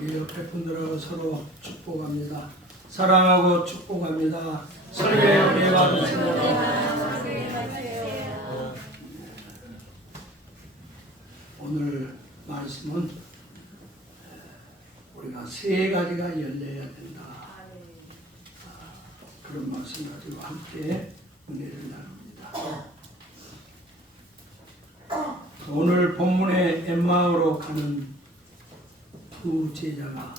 우리 옆에 분들하고 서로 축복합니다. 사랑하고 축복합니다. 설교의 은혜 받으세요. 오늘 말씀은 우리가 세 가지가 열려야 된다. 그런 말씀 가지고 함께 은혜를 나눕니다. 오늘 본문의 엠마오로 가는 두 제자가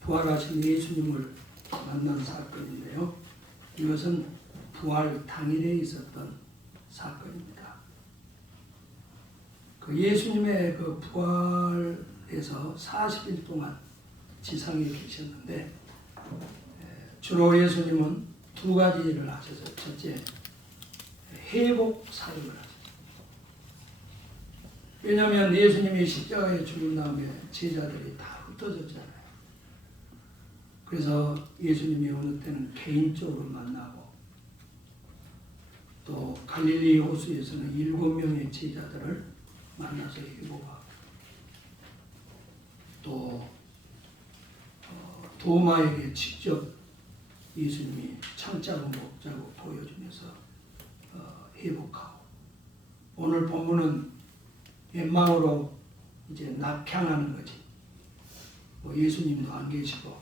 부활하신 예수님을 만난 사건인데요. 이것은 부활 당일에 있었던 사건입니다. 그 예수님의 그 부활에서 40일 동안 지상에 계셨는데 주로 예수님은 두 가지 일을 하셨어요. 첫째, 회복 사역을 하셨어요. 왜냐하면 예수님이 십자가에 죽은 다음에 제자들이 다 흩어졌잖아요. 그래서 예수님이 어느 때는 개인적으로 만나고 또 갈릴리 호수에서는 7명의 제자들을 만나서 회복하고 또 도마에게 직접 예수님이 창자국 목자국 보여주면서 회복하고 오늘 본문은 엠마오로 이제 낙향하는 거지. 예수님도 안 계시고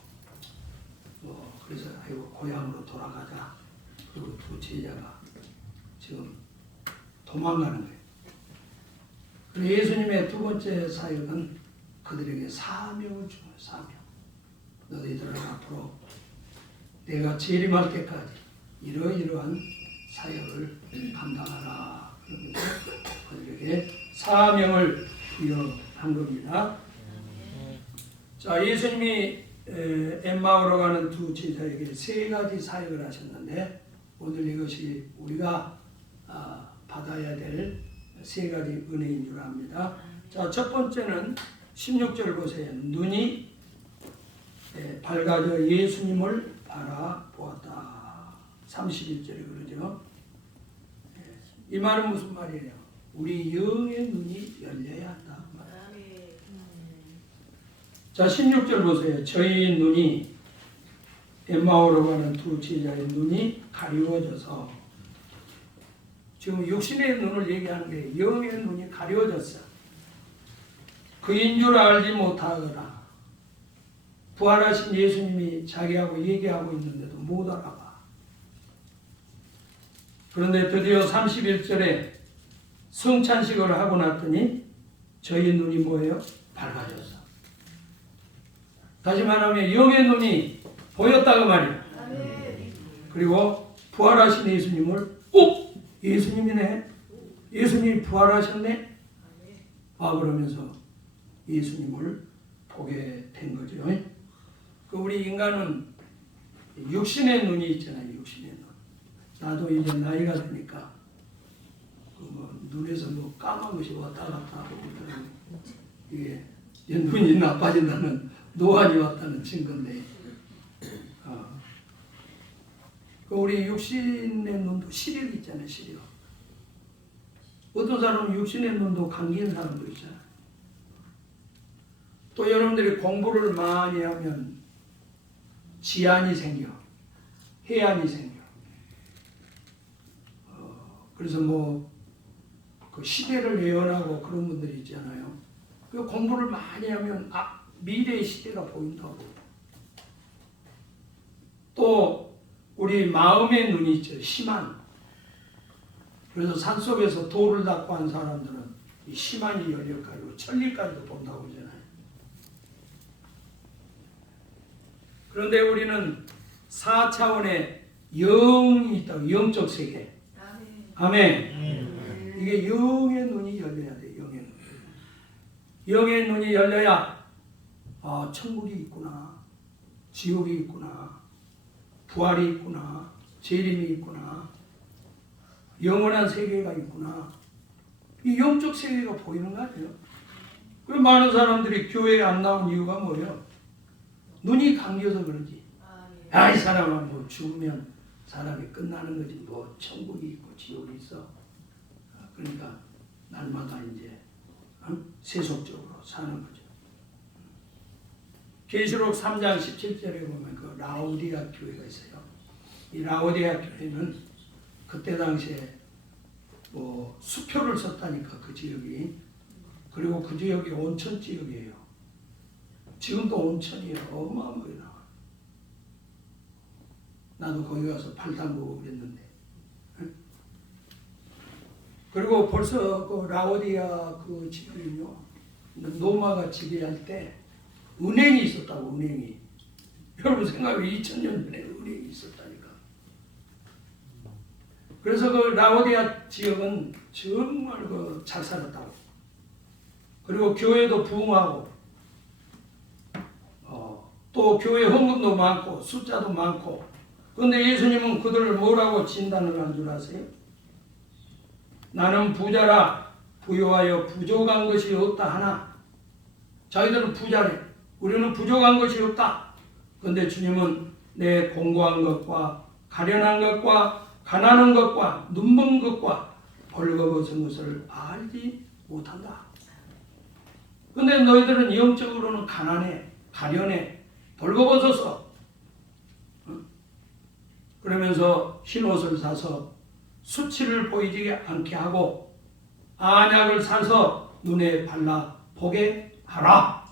그래서 고향으로 돌아가자. 그리고 두 제자가 지금 도망가는 거예요. 그리고 예수님의 두 번째 사역은 그들에게 사명을 주는 사명. 너희들은 앞으로 내가 재림할 때까지 이러이러한 사역을 감당하라. 그러면서 그들에게 사명을 부여한 겁니다. 자, 예수님이 엠마오로 가는 두 제자에게 세 가지 사역을 하셨는데 오늘 이것이 우리가 받아야 될 세 가지 은혜인 줄 압니다. 자, 첫 번째는 16절 보세요. 눈이 밝아져 예수님을 바라보았다. 31절에 그러죠. 이 말은 무슨 말이에요? 우리 영의 눈이 열려야 한다. 자, 16절 보세요. 저희 눈이 엠마오로 가는 두 제자의 눈이 가리워져서 지금 육신의 눈을 얘기하는 게 영의 눈이 가리워졌어. 그인 줄 알지 못하거나 부활하신 예수님이 자기하고 얘기하고 있는데도 못 알아봐. 그런데 드디어 31절에 성찬식을 하고 났더니 저희 눈이 뭐예요? 밝아졌어. 다시 말하면 영의 눈이 보였다고 말이에요. 그리고 부활하신 예수님을 예수님이네. 예수님이 부활하셨네. 그러면서 예수님을 보게 된 거죠. 우리 인간은 육신의 눈이 있잖아요. 육신의 눈. 나도 이제 나이가 드니까 눈에서 까만 것이 왔다 갔다 하고 이게 눈이 나빠진다는 노안이 왔다는 증거인데 우리 육신의 눈도 시력이 있잖아요. 시력. 어떤 사람은 육신의 눈도 감기는 사람도 있잖아요. 또 여러분들이 공부를 많이 하면 지안이 생겨. 해안이 생겨. 그래서 그 시대를 예언하고 그런 분들이 있잖아요. 그 공부를 많이 하면 미래의 시대가 보인다고. 또 우리 마음의 눈이 있죠. 심한. 그래서 산속에서 돌을 닦고 한 사람들은 이 심한이 열려가지고 천리까지도 본다고 그러잖아요. 그런데 우리는 4차원의 영이 있다고. 영적 세계. 아멘. 이게 영의 눈이 열려야 돼. 영의 눈. 영의 눈이 열려야 천국이 있구나. 지옥이 있구나. 부활이 있구나. 재림이 있구나. 영원한 세계가 있구나. 이 영적 세계가 보이는 거 아니에요? 그 많은 사람들이 교회에 안 나온 이유가 뭐예요? 눈이 감겨서 그러지. 이 사람은 죽으면 사람이 끝나는 거지. 천국이 있고 지옥이 있어. 그러니까 날마다 이제 세속적으로 사는 거죠. 계시록 3장 17절에 보면 그 라오디아 교회가 있어요. 이 라오디아 교회는 그때 당시에 뭐 수표를 썼다니까 그 지역이. 그리고 그 지역이 온천 지역이에요. 지금도 온천이에요. 어마어마하게 나와. 나도 거기 가서 발 담그고 그랬는데. 그리고 벌써 그 라오디아 그 지역은요, 로마가 지배할 때 은행이 있었다고, 은행이. 여러분 생각해, 2000년 전에 은행이 있었다니까. 그래서 그 라오디아 지역은 정말 그 잘 살았다고. 그리고 교회도 부흥하고, 또 교회 헌금도 많고, 숫자도 많고. 그런데 예수님은 그들을 뭐라고 진단을 한 줄 아세요? 나는 부자라 부유하여 부족한 것이 없다 하나. 자기들은 부자래. 우리는 부족한 것이 없다. 그런데 주님은 내 공고한 것과 가련한 것과 가난한 것과 눈먼 것과 벌거벗은 것을 알지 못한다. 근데 너희들은 영적으로는 가난해, 가련해, 벌거벗어서 그러면서 흰옷을 사서 수치를 보이지 않게 하고 안약을 사서 눈에 발라 보게 하라.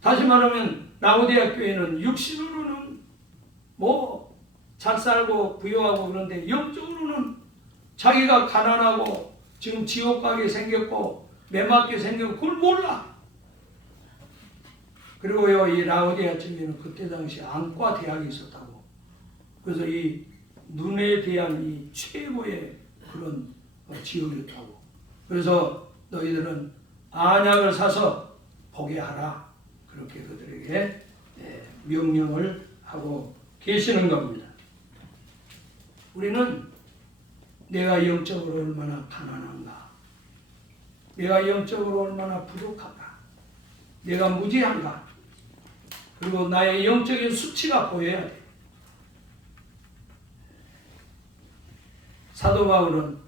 다시 말하면 라오디아 교회는 육신으로는 뭐 잘 살고 부유하고 그런데 영적으로는 자기가 가난하고 지금 지옥 가게 생겼고 매맞게 생겼고 그걸 몰라. 그리고요, 이 라오디아 쪽에는 그때 당시 안과 대학이 있었다고. 그래서 이 눈에 대한 이 최고의 그런 지역이었다고. 그래서 너희들은 안약을 사서 보게 하라. 그렇게 그들에게 명령을 하고 계시는 겁니다. 우리는 내가 영적으로 얼마나 가난한가, 내가 영적으로 얼마나 부족한가, 내가 무지한가, 그리고 나의 영적인 수치가 보여야 돼. 사도 바울은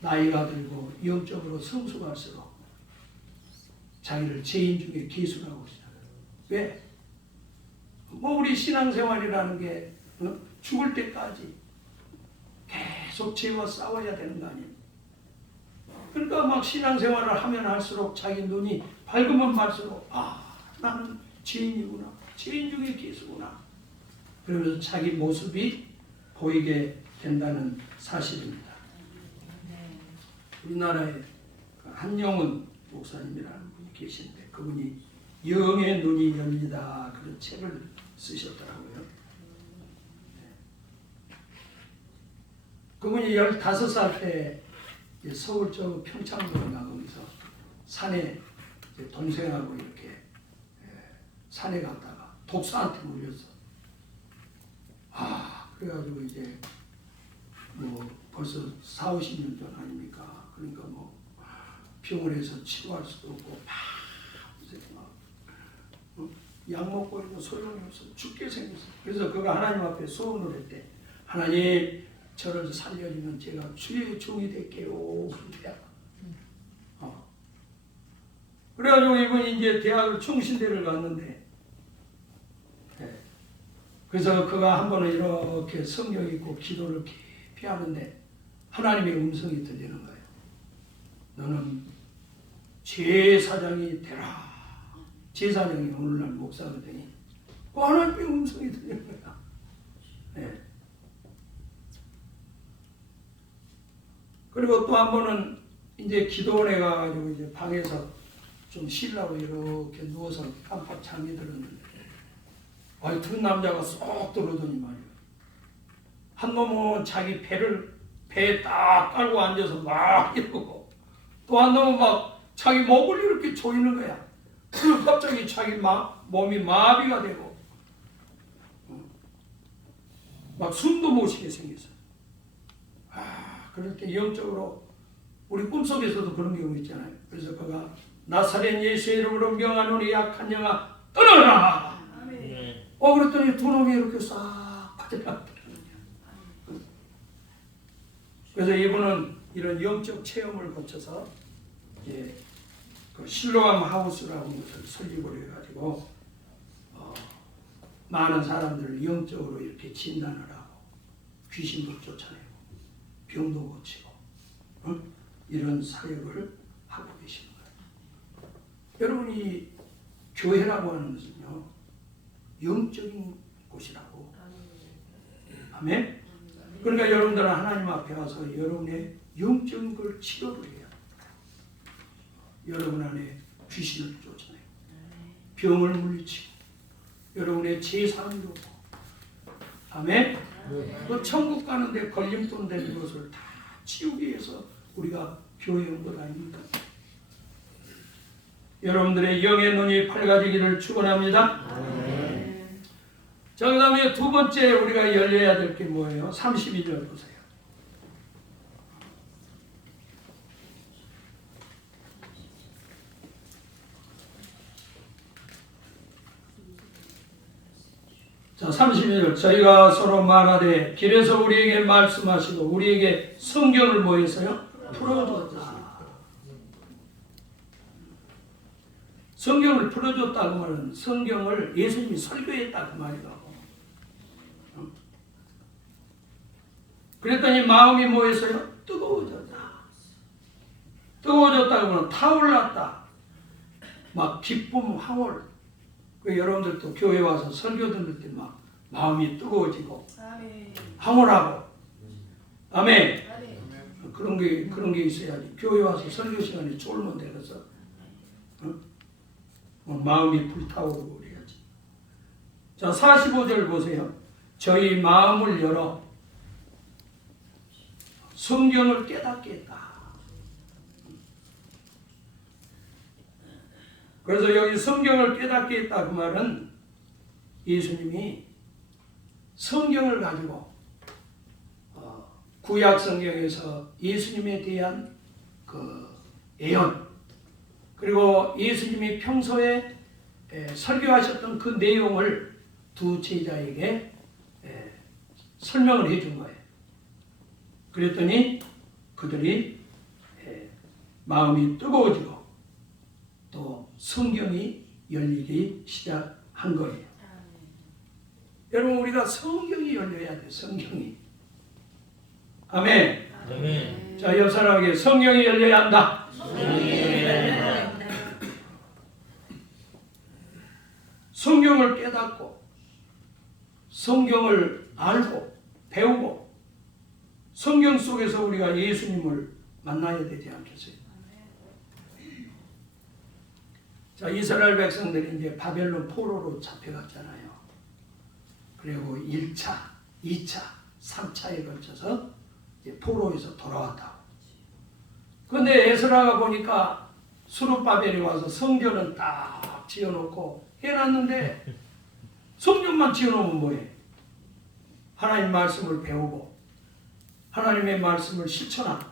나이가 들고 영적으로 성숙할수록 자기를 죄인 중에 기술하고 있어요. 왜? 뭐 우리 신앙생활이라는 게 죽을 때까지 계속 죄와 싸워야 되는 거 아니에요? 그러니까 막 신앙생활을 하면 할수록 자기 눈이 밝으면 밝을수록 나는 죄인이구나, 죄인 중에 기수구나, 그러면서 자기 모습이 보이게 된다는 사실입니다. 우리나라에 한영훈 목사님이라는 분이 계신데 그분이 영의 눈이 열리다 그런 책을 쓰셨더라고요. 그분이 15살 때 서울 저 평창으로 나가면서 산에 동생하고 이렇게 산에 갔다가 독사한테 물렸어. 그래가지고 이제 뭐 벌써 4, 50년 전 아닙니까? 그러니까 뭐 병원에서 치료할 수도 없고 약 먹고 있는 소용이 없어. 죽게 생겼어. 그래서 그가 하나님 앞에 소원을 했대. 하나님, 저를 살려주면 제가 주의 종이 될게요. 그래가지고 이분이 이제 대학을 충신대를 갔는데, 그래서 그가 한 번은 이렇게 성경 읽고 기도를 깊이 하는데 하나님의 음성이 들리는 거예요. 너는 제사장이 되라. 제사장이 오늘날 목사거든요. 하나님의 음성이 들리는 거야. 그리고 또 한 번은 이제 기도원에 가가지고 이제 방에서 좀 쉬려고 이렇게 누워서 깜빡 잠이 들었는데, 두 남자가 쏙 들어오더니 말이야. 한 놈은 자기 배에 딱 깔고 앉아서 막 이러고, 또 한 놈은 막 자기 목을 이렇게 조이는 거야. 그 갑자기 자기 몸이 마비가 되고, 막 숨도 못 쉬게 생겼어. 그럴 때 영적으로 우리 꿈속에서도 그런 경우 있잖아요. 그래서 그가 나사렛 예수의 이름으로 명하노니 약한 영아 떠나라. 그랬더니 두 놈이 이렇게 싹 빠져나왔더라고요. 그래서 이분은 이런 영적 체험을 거쳐서 그 실로암 하우스라고 것을 설립을 해가지고 많은 사람들을 영적으로 이렇게 진단을 하고 귀신도 쫓아내고 병도 고치고 이런 사역을 하고 계시는 거예요. 여러분이 교회라고 하는 것은요 영적인 곳이라고. 아멘. 그러니까 여러분들은 하나님 앞에 와서 여러분의 영적인 걸 치료를 해요. 여러분 안에 귀신을 쫓아내고 병을 물리치고 여러분의 재산을 이루고. 아멘. 그 천국 가는데 걸림돌 되는 것을 다 치우기 위해서 우리가 교회에 온 것 아닙니까? 여러분들의 영의 눈이 밝아지기를 축원합니다. 자, 그 다음에 두 번째 우리가 열려야 될 게 뭐예요? 32절 보세요. 자, 32절. 저희가 서로 말하되 길에서 우리에게 말씀하시고 우리에게 성경을 뭐 했어요? 풀어줬다. 성경을 풀어줬다고 말은 성경을 예수님이 설교했다 그 말이라고. 그랬더니 마음이 뭐 했어요? 뜨거워졌다. 뜨거워졌다고 하면 타올랐다. 막 기쁨, 황홀. 그 여러분들도 교회 와서 설교 들을 때 막 마음이 뜨거워지고 황홀하고. 아멘. 그런 게 있어야지. 교회 와서 설교 시간에 쫄면 되겠어. 마음이 불타오르고 그래야지. 자, 45절 보세요. 저희 마음을 열어 성경을 깨닫게 했다. 그래서 여기 성경을 깨닫게 했다 그 말은 예수님이 성경을 가지고 구약 성경에서 예수님에 대한 그 예언 그리고 예수님이 평소에 설교하셨던 그 내용을 두 제자에게 설명을 해준 거예요. 그랬더니 그들이 마음이 뜨거워지고 또 성경이 열리기 시작한 거예요. 여러분 우리가 성경이 열려야 돼. 성경이. 아멘. 아멘. 자, 옆 사람에게 성경이 열려야 한다. 성경을 깨닫고 성경을 알고 배우고 성경 속에서 우리가 예수님을 만나야 되지 않겠어요? 자, 이스라엘 백성들이 이제 바벨론 포로로 잡혀갔잖아요. 그리고 1차, 2차, 3차에 걸쳐서 이제 포로에서 돌아왔다고. 그런데 에스라가 보니까 수룹바벨이 와서 성전은 딱 지어놓고 해놨는데 성전만 지어놓으면 뭐해? 하나님 말씀을 배우고 하나님의 말씀을 실천하고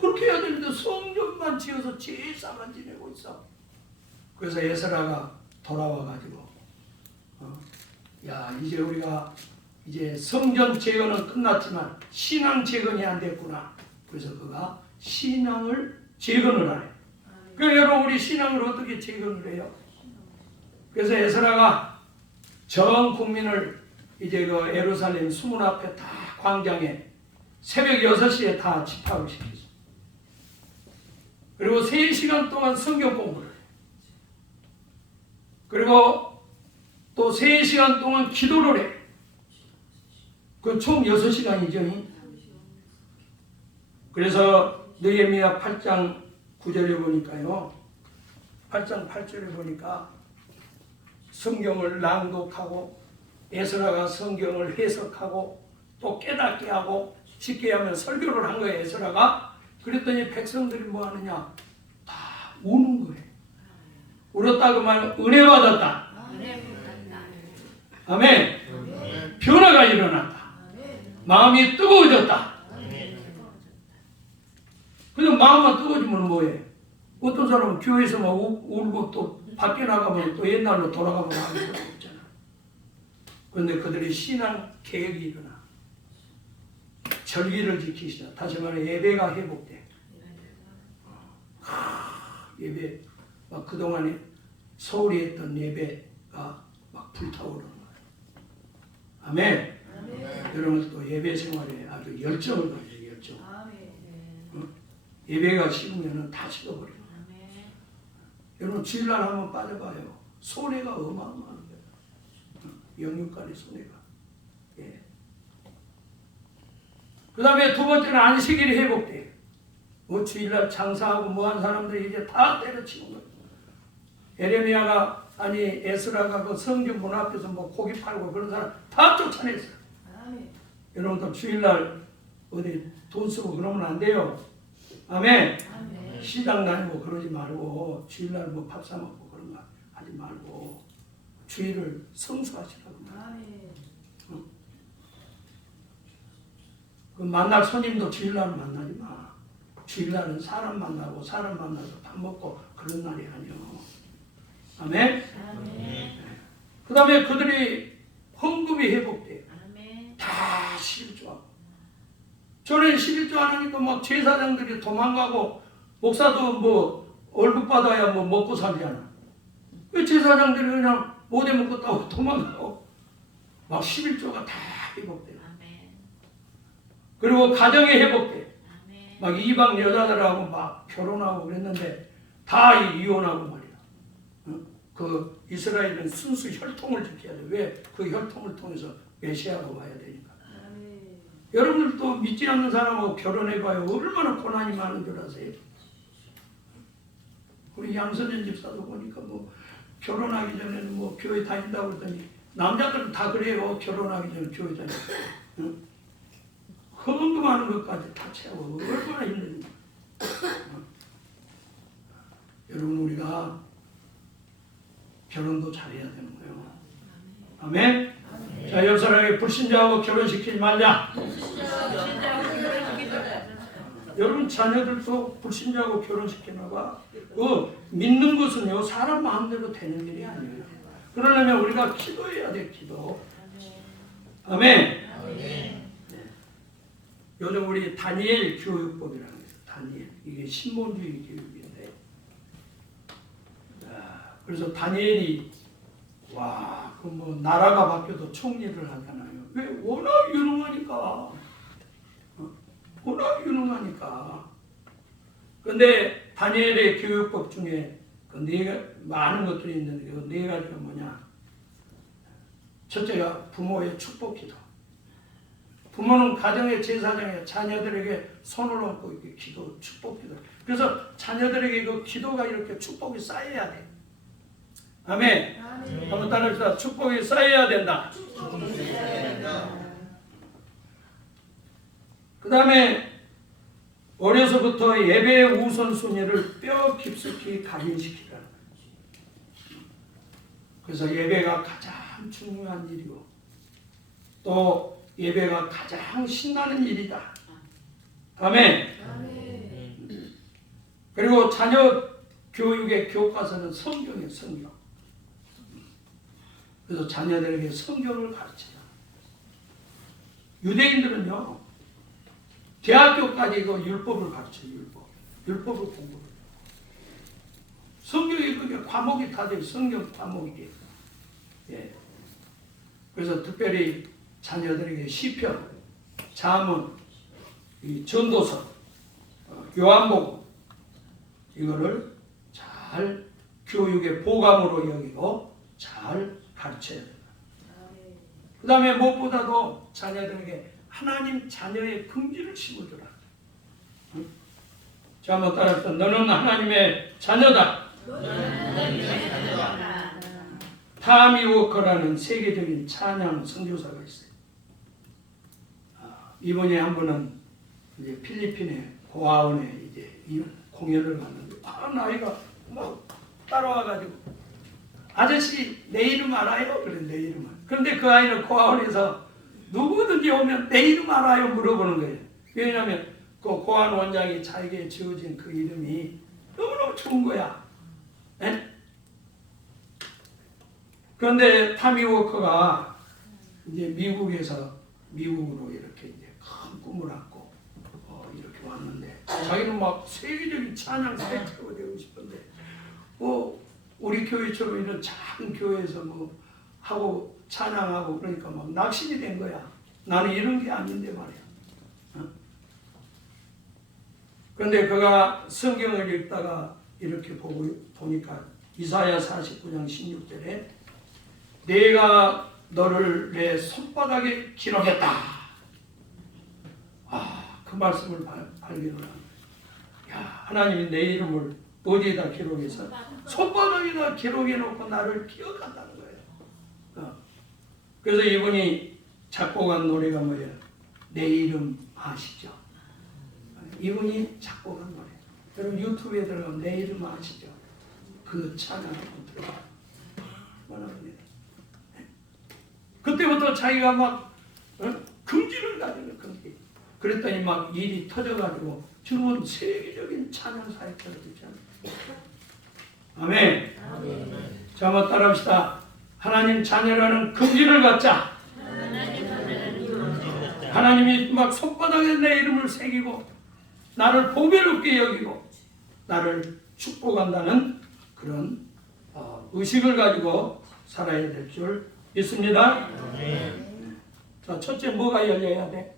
그렇게 해야 되는데 성전만 지어서 제사만 지내고 있어. 그래서 에스라가 돌아와가지고 야, 이제 우리가 이제 성전 재건은 끝났지만 신앙 재건이 안 됐구나. 그래서 그가 신앙을 재건을 하네. 그래서 여러분 우리 신앙을 어떻게 재건을 해요? 그래서 에스라가 전 국민을 이제 그 예루살렘 수문 앞에 다 광장에 새벽 6시에 다 집합을 시켰어. 그리고 3시간 동안 성경 공부를 해. 그리고 또 3시간 동안 기도를 해. 그 총 6시간이죠. 그래서 느헤미야 8장 9절에 보니까요. 8장 8절에 보니까 성경을 낭독하고 에스라가 성경을 해석하고 또 깨닫게 하고 쉽게 하면 설교를 한 거예요. 에스라가. 그랬더니 백성들이 뭐 하느냐? 다 우는 거예요. 울었다고 말하면 은혜 받았다. 아멘. 변화가 일어났다. 마음이 뜨거워졌다. 그냥 마음만 뜨거워지면 뭐해? 어떤 사람은 교회에서 막 울고 또 밖에 나가면 또 옛날로 돌아가면 하는 사람 있잖아. 그런데 그들의 신앙 개혁이 일어나. 절기를 지키시다. 다시 말해 예배가 회복돼. 예배 막 그동안에 서울에 했던 예배가 막 불타오르는 거예요. 아멘. 여러분 또 예배 생활에 아주 열정을 가지고 열정. 예배가 식으면 다 식어버려요. 여러분 주일날 한번 빠져봐요. 손해가 어마어마한 거예요. 영육간의 손해가. 예. 그 다음에 두 번째는 안식일이 회복돼요. 뭐 주일날 장사하고 뭐한 사람들이 이제 다 때려치는 거예요. 에레미야가 아니 에스라가 그 성경 문 앞에서 뭐 고기 팔고 그런 사람 다 쫓아냈어요. 여러분들 주일날 어디 돈 쓰고 그러면 안 돼요. 아멘. 시장 다니고 그러지 말고 주일날 뭐 밥 사 먹고 그런 거 하지 말고 주일을 성수하시라고. 그 만날 손님도 주일날 만나지 마. 주일날은 사람 만나고 사람 만나서 밥 먹고 그런 날이 아니요. 아멘. 그 다음에 그들이 헌금이 회복돼요. 다 11조하고. 저는 11조 하니까 막 제사장들이 도망가고 목사도 뭐 월급 받아야 뭐 먹고 살잖아. 그 제사장들이 그냥 못해 먹겠다고 도망가고 막 11조가 다 회복돼요. 그리고 가정이 회복돼요. 막 이방 여자들하고 막 결혼하고 그랬는데 다 이혼하고 말이야. 그 이스라엘은 순수 혈통을 지켜야 돼. 왜? 그 혈통을 통해서 메시아가 와야 되니까. 여러분들도 믿지 않는 사람하고 결혼해봐요. 얼마나 고난이 많은 줄 아세요? 우리 양선현 집사도 보니까 뭐 결혼하기 전에는 뭐 교회 다닌다고 그랬더니 남자들은 다 그래요. 결혼하기 전에 교회 다니고. 응? 헌금하는 것까지 다 채워. 얼마나 힘든지. 여러분 우리가 결혼도 잘해야 되는 거예요. 아멘? 자, 옆 사람에게 불신자하고 결혼시키지 말자. 여러분 자녀들도 불신자하고 결혼시키나 봐. 믿는 것은요 사람 마음대로 되는 일이 아니에요. 그러려면 우리가 기도해야 돼. 기도. 아멘. 요즘 우리 다니엘 교육법이라는 게 있어요. 다니엘. 이게 신본주의 교육인데. 그래서 다니엘이 그 뭐 나라가 바뀌어도 총리를 하잖아요. 왜? 워낙 유능하니까. 워낙 유능하니까. 근데 다니엘의 교육법 중에 그 많은 것들이 있는데 그 네 가지가 뭐냐? 첫째가 부모의 축복기도. 부모는 가정의 제사장에 자녀들에게 손을 얹고 이렇게 기도, 축복기도. 그래서 자녀들에게 그 기도가 이렇게 축복이 쌓여야 돼. 아멘. 한번 따라합시다. 축복이 쌓여야 된다. 그 다음에 어려서부터 예배의 우선순위를 뼈 깊숙이 각인시키라. 그래서 예배가 가장 중요한 일이고 또 예배가 가장 신나는 일이다. 아멘. 그리고 자녀 교육의 교과서는 성경이에요. 성경. 그래서 자녀들에게 성경을 가르치자. 유대인들은요 대학교까지 그 율법을 가르쳐요. 율법을 공부해요. 성경이 그게 과목이 다 돼요. 성경 과목이에요. 예. 그래서 특별히 자녀들에게 시편, 잠언, 이 전도서, 요한복음 이거를 잘 교육의 보감으로 여기고 잘 가르쳐야 된다. 그 다음에 무엇보다도 자녀들에게 하나님 자녀의 긍지를 심어주라. 응? 자, 한번 따라합시다. 너는 하나님의 자녀다. 타미 워커라는 세계적인 찬양 선교사가 있어요. 이번에 한 분은 이제 필리핀의 고아원에 이제 공연을 갔는데 나이가 막 따라와가지고 아저씨 내 이름 알아요? 그래 내 이름을. 그런데 그 아이는 고아원에서 누구든지 오면 내 이름 알아요? 물어보는 거예요. 왜냐하면 그 고아원 원장이 자기에게 지어진 그 이름이 너무너무 좋은 거야. 에? 그런데 타미 워커가 이제 미국으로 이렇게 이제 큰 꿈을 안고 이렇게 왔는데 자기는 막 세계적인 찬양 사역자가 되고 싶은데 우리 교회처럼 이런 작은 교회에서 뭐 하고 찬양하고 그러니까 막 낙심이 된 거야. 나는 이런 게 아닌데 말이야. 그런데 그가 성경을 읽다가 이렇게 보니까 이사야 49장 16절에 내가 너를 내 손바닥에 기록했다. 그 말씀을 발견을 합니다. 야, 하나님이 내 이름을 어디에다 기록해서? 손바닥에다 기록해놓고 나를 기억한다는 거예요. 그래서 이분이 작곡한 노래가 뭐예요? 내 이름 아시죠? 이분이 작곡한 노래. 여러분 유튜브에 들어가면 내 이름 아시죠? 그 찬양 한번 들어봐요. 원합니다. 그때부터 자기가 막 긍지를 가지는 긍지. 그랬더니 막 일이 터져가지고 지금은 세계적인 찬양 사역자가 됐잖아요. 아멘. 자, 한번 따라합시다. 하나님 자녀라는 긍지를 갖자. 하나님이 막 손바닥에 내 이름을 새기고 나를 보배롭게 여기고 나를 축복한다는 그런 의식을 가지고 살아야 될 줄 믿습니다. 자, 첫째 뭐가 열려야 돼?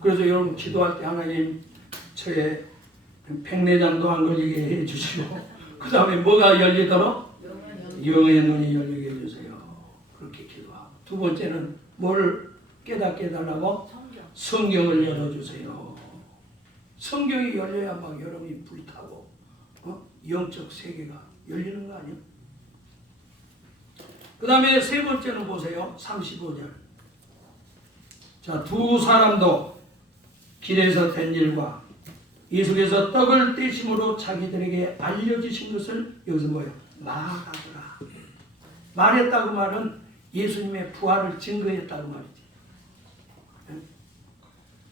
그래서 여러분 기도할 때 하나님 저의 백내장도 안 걸리게 해주시고 그 다음에 뭐가 열리도록? 영의 눈이 열리게 해주세요. 그렇게 기도하고 두 번째는 뭘 깨닫게 해달라고? 성경을 열어주세요. 성경이 열려야 막 여러분이 불타고 영적 세계가 열리는 거 아니에요? 그 다음에 세 번째는 보세요. 35절. 자, 두 사람도 길에서 된 일과 예수께서 떡을 떼심으로 자기들에게 알려주신 것을 여기서 뭐예요? 말하더라. 말했다고 말은 예수님의 부활을 증거했다고 말이지.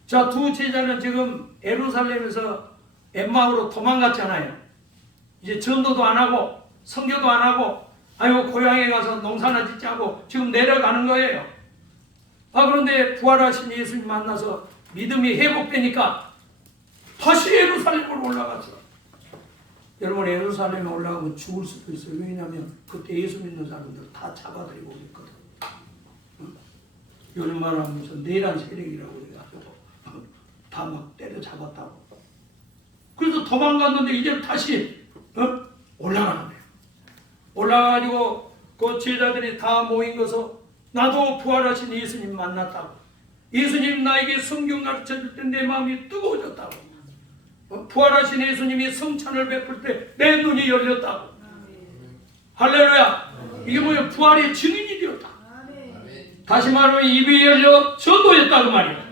자, 두 제자는 지금 예루살렘에서 엠마오로 도망갔잖아요. 이제 전도도 안 하고 선교도 안 하고 아이고 고향에 가서 농사나 짓자고 지금 내려가는 거예요. 그런데 부활하신 예수님 만나서 믿음이 회복되니까 다시 예루살렘으로 올라갔어. 여러분 예루살렘에 올라가면 죽을 수도 있어요. 왜냐하면 그때 예수 믿는 사람들 다 잡아들이고 있거든. 요즘 말하면 무슨 내란 세력이라고 해가지고 다 막 때려 잡았다고. 그래서 도망갔는데 이제 다시 올라가는 거예요. 올라가가지고 그 제자들이 다 모인 것을 나도 부활하신 예수님 만났다고. 예수님 나에게 성경 가르쳐줄 때 내 마음이 뜨거워졌다고. 부활하신 예수님이 성찬을 베풀 때 내 눈이 열렸다고. 할렐루야. 이게 뭐예요? 부활의 증인이 되었다. 다시 말하면 입이 열려 전도했다고 말이에요.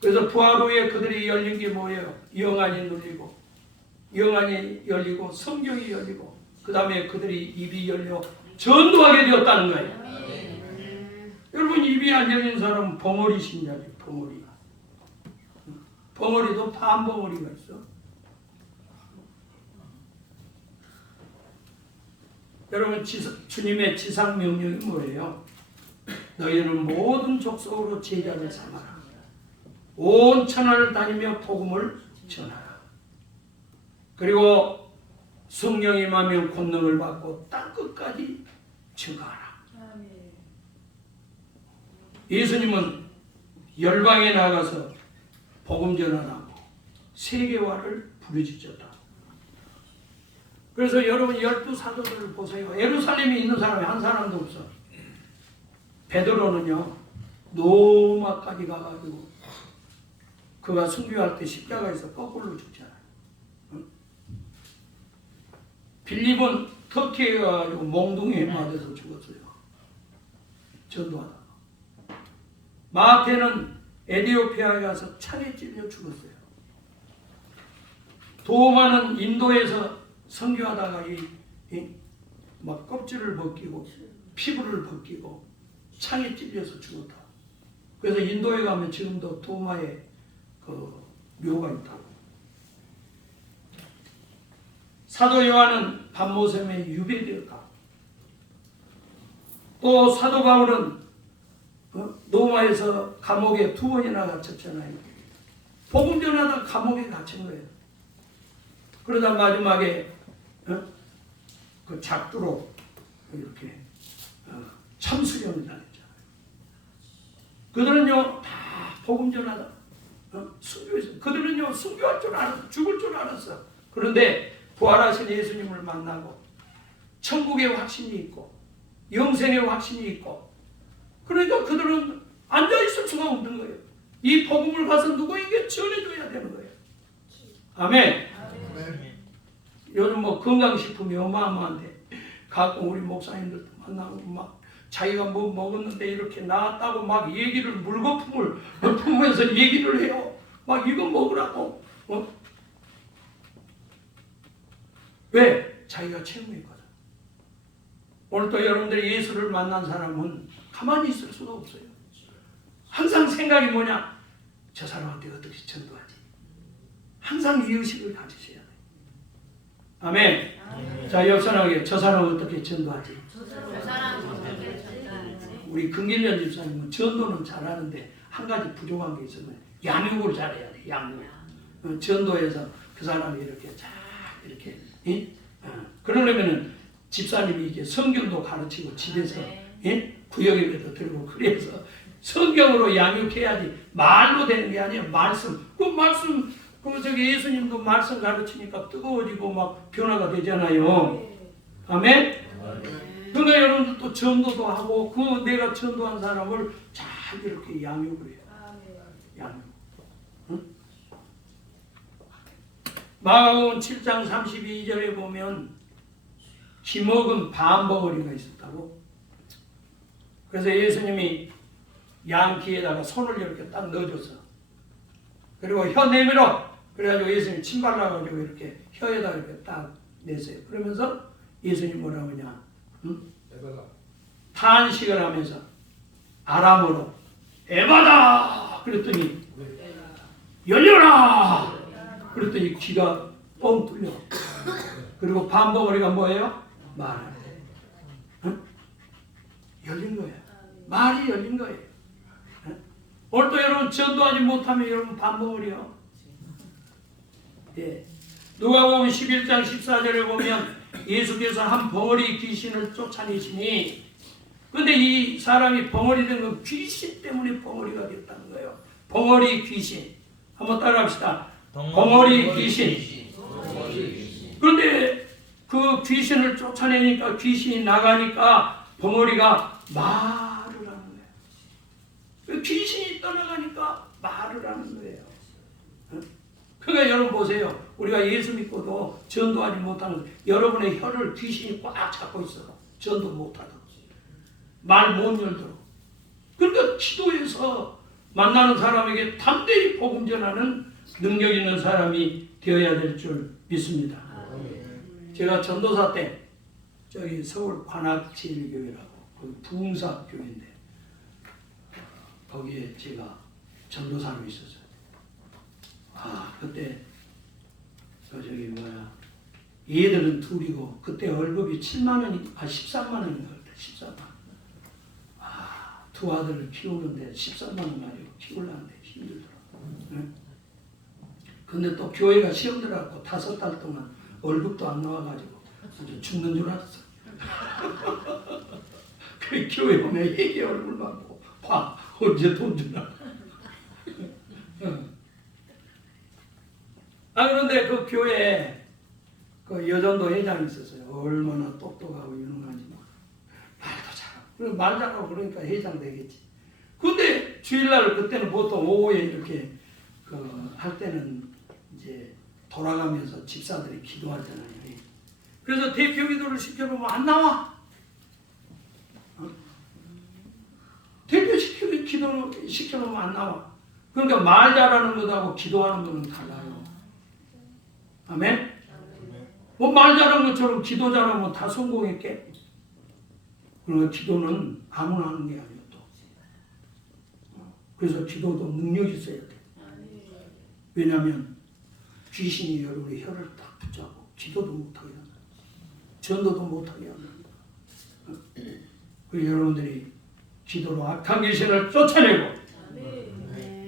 그래서 부활 후에 그들이 열린 게 뭐예요? 영안이 열리고 성경이 열리고 그 다음에 그들이 입이 열려 전도하게 되었다는 거예요. 여러분 입이 안 열린 사람은 벙어리 신자죠. 벙어리도 반벙어리가 있어. 여러분 주님의 지상 명령이 뭐예요? 너희는 모든 족속으로 제자를 삼아라. 온 천하를 다니며 복음을 전하라. 그리고 성령이 임하면 권능을 받고 땅끝까지 증거하라. 예수님은 열방에 나가서 복음 전하라고 세계화를 부르짖었다. 그래서 여러분 12사도들을 보세요. 예루살렘에 있는 사람이 한 사람도 없어. 베드로는요 로마까지 가가지고 그가 순교할 때 십자가에서 거꾸로 죽잖아요. 빌립은 터키에 가가지고 몽둥이에 맞아서 죽었어요. 전도하다가. 마태는 에티오피아에 가서 창에 찔려 죽었어요. 도마는 인도에서 선교하다가 막 껍질을 벗기고 피부를 벗기고 창에 찔려서 죽었다. 그래서 인도에 가면 지금도 도마에 그 묘가 있다고. 사도 요한은 밤모섬에 유배되었다. 또 사도 바울은 로마에서 감옥에 2번이나 갇혔잖아요. 복음 전하다 감옥에 갇힌 거예요. 그러다 마지막에 그 작두로 이렇게 참수령을 다녔잖아요. 그들은요 다 복음 전하다. 순교했어. 그들은요 순교할 줄 알았어. 죽을 줄 알았어. 그런데 부활하신 예수님을 만나고 천국의 확신이 있고 영생의 확신이 있고 그러니까 그들은 앉아있을 수가 없는 거예요. 이 복음을 가서 누구에게 전해줘야 되는 거예요. 아멘. 요즘 뭐 건강식품이 어마어마한데 가끔 우리 목사님들도 만나고 막 자기가 뭐 먹었는데 이렇게 나았다고 막 얘기를 물거품을 품으면서 얘기를 해요. 막 이거 먹으라고. 왜? 자기가 체험했거든. 오늘 또 여러분들이 예수를 만난 사람은 가만히 있을 수가 없어요. 항상 생각이 뭐냐? 저 사람한테 어떻게 전도하지? 항상 이 의식을 가지셔야 돼요. 아멘. 아멘. 자, 옆사람에게 저 사람을 어떻게 전도하지? 우리 금길련 집사님은 전도는 잘하는데 한 가지 부족한 게 있으면 양육을 잘해야 돼. 양육. 전도해서 그 사람이 이렇게 잘 이렇게 그러려면은 집사님이 이게 성경도 가르치고 집에서 구역에도 들고 그래서 성경으로 양육해야지 말로 되는 게 아니에요. 말씀. 그 말씀 저기 예수님도 말씀 가르치니까 뜨거워지고 막 변화가 되잖아요. 아멘. 그러니까 여러분들 또 전도도 하고 그 내가 전도한 사람을 잘 이렇게 양육을 해요. 양육. 응? 마가복음 7장 32절에 보면 기먹은 밤벙어리가 있었다고. 그래서 예수님이 양 귀에다가 손을 이렇게 딱 넣어줘서 그리고 혀 내밀어 그래가지고 예수님 침 발라가지고 이렇게 혀에다 이렇게 딱 내세요. 그러면서 예수님 뭐라고 하냐? 탄식을 하면서 아람어로 에바다 그랬더니 열려라 그랬더니 귀가 뻥 뚫려. 그리고 밤벙어리가 뭐예요? 말. 열린 거예요. 말이 열린 거예요. 오늘 또 여러분 전도하지 못하면 여러분 밤벙어리요. 예. 누가복음 11장 14절에 보면 예수께서 한 벙어리 귀신을 쫓아내시니 근데 이 사람이 벙어리 된 건 귀신 때문에 벙어리가 됐다는 거예요. 벙어리 귀신. 한번 따라합시다. 벙어리 귀신. 그런데 그 귀신을 쫓아내니까 귀신이 나가니까 벙어리가 말을 하는 거예요. 귀신이 떠나가니까 말을 하는 거예요. 그러니까 여러분 보세요. 우리가 예수 믿고도 전도하지 못하는 여러분의 혀를 귀신이 꽉 잡고 있어. 전도 못하도록. 말 못 열도록. 그러니까 기도해서 만나는 사람에게 담대히 복음 전하는 능력 있는 사람이 되어야 될 줄 믿습니다. 제가 전도사 때 저기 서울 관악제일교회라고 그 부흥사 교회인데 거기에 제가 전도사로 있었어요. 그때 저기 얘들은 둘이고 그때 월급이 7만 원이 13만 원인가 그때 13만 원. 두 아들을 키우는데 13만 원 가지고 키우려는데 힘들더라고. 근데 또 교회가 시험 들어갖고 5달 동안 월급도 안 나와가지고 죽는 줄 알았어. 그 교회 오면 얘기 얼굴 받고 봐 언제 돈 주나. 그런데 그 교회에 그 여전도 회장이 있었어요. 얼마나 똑똑하고 유능한지 막 말도 잘하고. 그럼 말 잘하고 그러니까 회장 되겠지. 근데 주일날 그때는 보통 오후에 이렇게 그 할 때는 이제 돌아가면서 집사들이 기도하잖아요. 그래서 대표 기도를 시켜보면 안 나와. 대표 기도를 시켜놓으면 안 나와. 그러니까 말 잘하는 것하고 기도하는 거는 달라요. 아멘? 뭐 말 잘하는 것처럼 기도 잘하면 다 성공했게? 그러니까 기도는 아무나 하는 게 아니에요. 또. 그래서 기도도 능력이 있어야 돼. 왜냐하면 귀신이 여러분의 혀를 딱 붙잡고 기도도 못하게 한다. 전도도 못하게 한다. 그래서 여러분들이 기도로 악한 귀신을 쫓아내고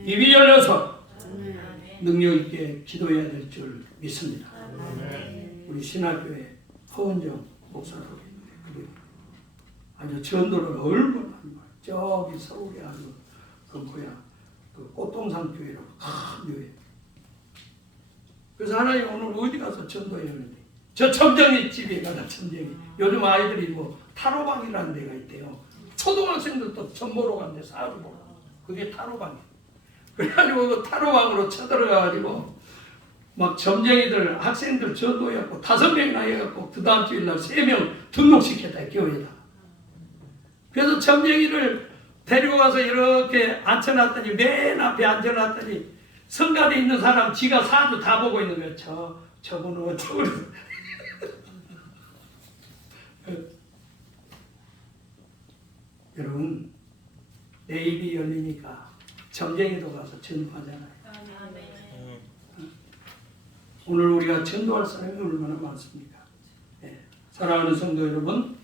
입이 열려서 능력 있게 기도해야 될 줄 믿습니다. 우리 신학교에 허은정 목사라고 있는데 그분이 아주 전도를 얼마나 많이 봐요. 저기 서울에 아주 그 꽃동산 교회라고 큰 교회. 그래서 하나님 오늘 어디 가서 전도해야 하는데 저 점쟁이 집에 가자. 점쟁이 요즘 아이들이 뭐 타로방이라는 데가 있대요. 초등학생들도 점 보러 간대. 사주 보러. 그게 타로방이에요. 그래가지고 그 타로방으로 쳐들어가가지고 막 점쟁이들 학생들 전도해갖고 5명이나 해갖고 그 다음 주일날 3명 등록시켰다. 교회에다. 그래서 점쟁이를 데리고 가서 이렇게 앉혀놨더니 맨 앞에 앉혀놨더니 성가대 있는 사람 지가 사주 다 보고 있는 거예요. 저분은 어쩌고 여러분 내 입이 열리니까 점쟁이도 가서 전도하잖아요. 오늘 우리가 전도할 사람이 얼마나 많습니까? 네. 사랑하는 성도 여러분,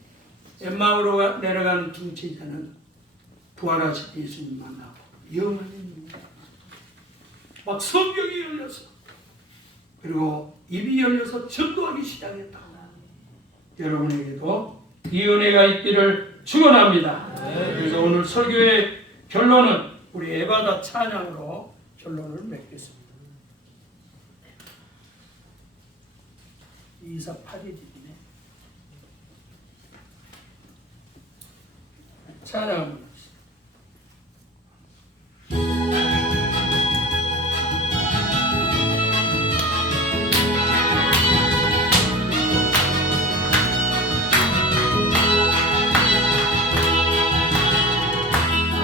엠마오로 내려가는 두 제자는 부활하신 예수님 만나고 영원히 막 성경이 열려서 그리고 입이 열려서 전도하기 시작했다. 여러분에게도 이 은혜가 있기를 축원합니다. 그래서 오늘 설교의 결론은 우리 에바다 찬양으로 결론을 맺겠습니다. 2482집이네. 찬양합니다.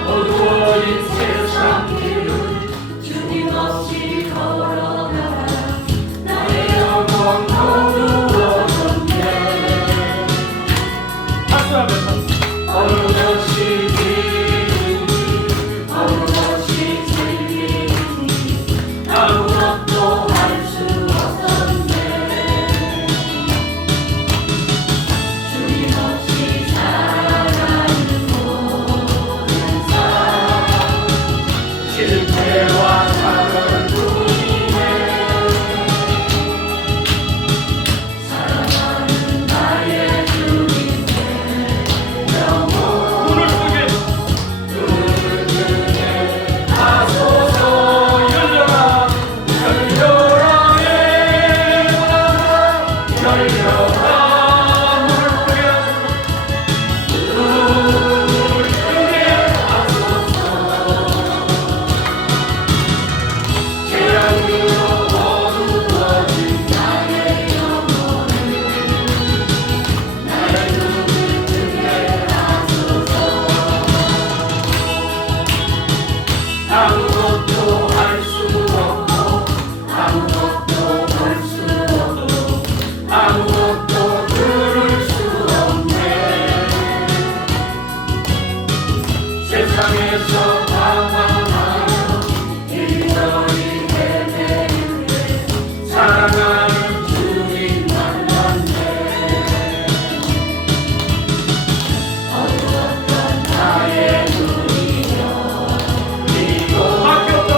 어두워진 세상 길을 주님 없이 걸어가 나의 영혼 어두워졌네. 박수하면서 어느 것이 기쁨이 어느 것이 즐김이 아무것도 할 수 없었네. 주님 없이 살아가는 모든 삶 실패와 사랑을 뿐이네. 사랑하는 나의 주님의 영혼 눈을 뜨게 하소서. 열려라 열려라 열려라 문을 뜨게 하소서. 눈을 뜨게 하소서. 재앙으로 어두워진 나의 영혼을 나의 눈을 뜨게 하소서. 아무것도 할 수 없고 아무것도 볼 수 없고 아무것도 들을 수 없네. 세상에서 방황하며 이리저리 헤매는데 사랑하는 주님 만났네. 어두웠던 나의 눈이 열리고 막혔던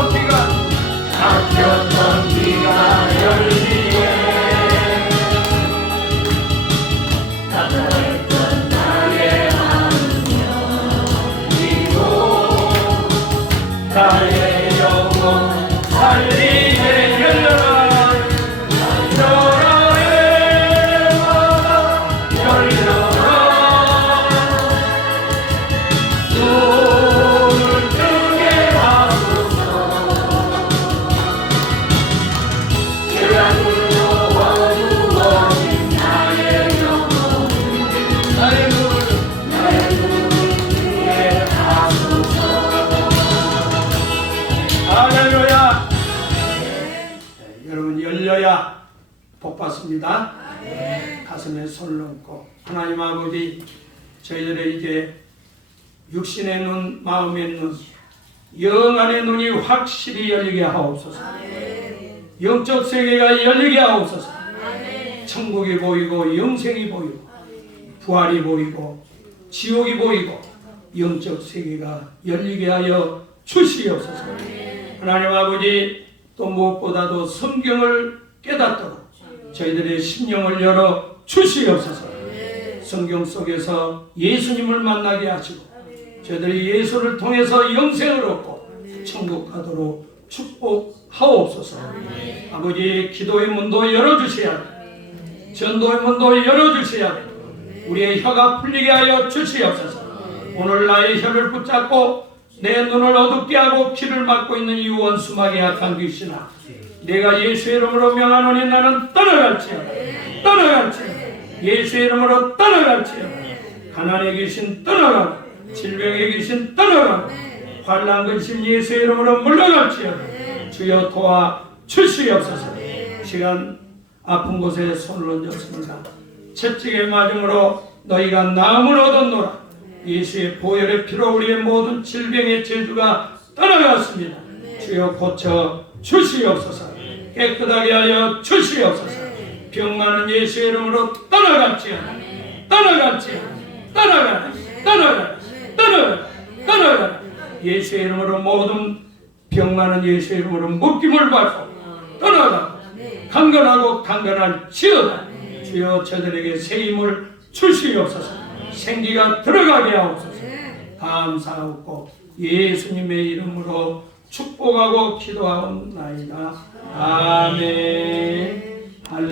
귀가 열리네. 닫혀있던 나의 마음 열리고 나의 영혼 살리네. 열려라 열려라 열려라 눈을 뜨게 하소서. 재앙으로 어두워진 나의 영혼을 나의 눈을 뜨게 하소서. 할렐루야. 여러분 열려야 복 받습니다. 가슴에 손을 얹고 하나님 아버지 저희들의 이제 육신의 눈 마음의 눈 영안의 눈이 확실히 열리게 하옵소서. 영적 세계가 열리게 하옵소서. 천국이 보이고 영생이 보이고 부활이 보이고 지옥이 보이고 영적 세계가 열리게 하여 주시옵소서. 하나님 아버지 또 무엇보다도 성경을 깨닫도록 저희들의 심령을 열어 주시옵소서. 성경 속에서 예수님을 만나게 하시고 저희들이 예수를 통해서 영생을 얻고 천국 가도록 축복하옵소서. 아버지, 기도의 문도 열어주셔야 돼. 전도의 문도 열어주셔야 돼. 우리의 혀가 풀리게 하여 주시옵소서. 오늘 나의 혀를 붙잡고 내 눈을 어둡게 하고 귀를 막고 있는 이 원수막의 악한 귀신아, 내가 예수의 이름으로 명하노니 나는 떠나갈지어다. 떠나갈지어다. 예수의 이름으로 떠나갈지어다. 가난의 귀신 떠나가고 질병의 귀신 떠나가고 환난 근심 예수의 이름으로 물러갈지어다. 주여 도와 주시옵소서. 시간 아픈 곳에 손을 얹었습니다. 채찍에 맞음으로 너희가 나음을 얻었노라. 예수의 보혈의 피로 우리의 모든 질병의 저주가 떠나갔습니다. 주여 고쳐 주시옵소서. 깨끗하게 하여 주시옵소서. 병 많은 예수의 이름으로 떠나갈지어다. 떠나갈지어다. 떠나가라. 떠나가라. 떠나가라. 떠나가라. 예수의 이름으로 모든 병 많은 예수의 이름으로 묶임을 받고 떠나가. 강건하고 강건할지어다. 주여 저들에게 새 힘을 주시옵소서. 생기가 들어가게 하옵소서. 감사하고 예수님의 이름으로 축복하고 기도하옵나이다. 아멘.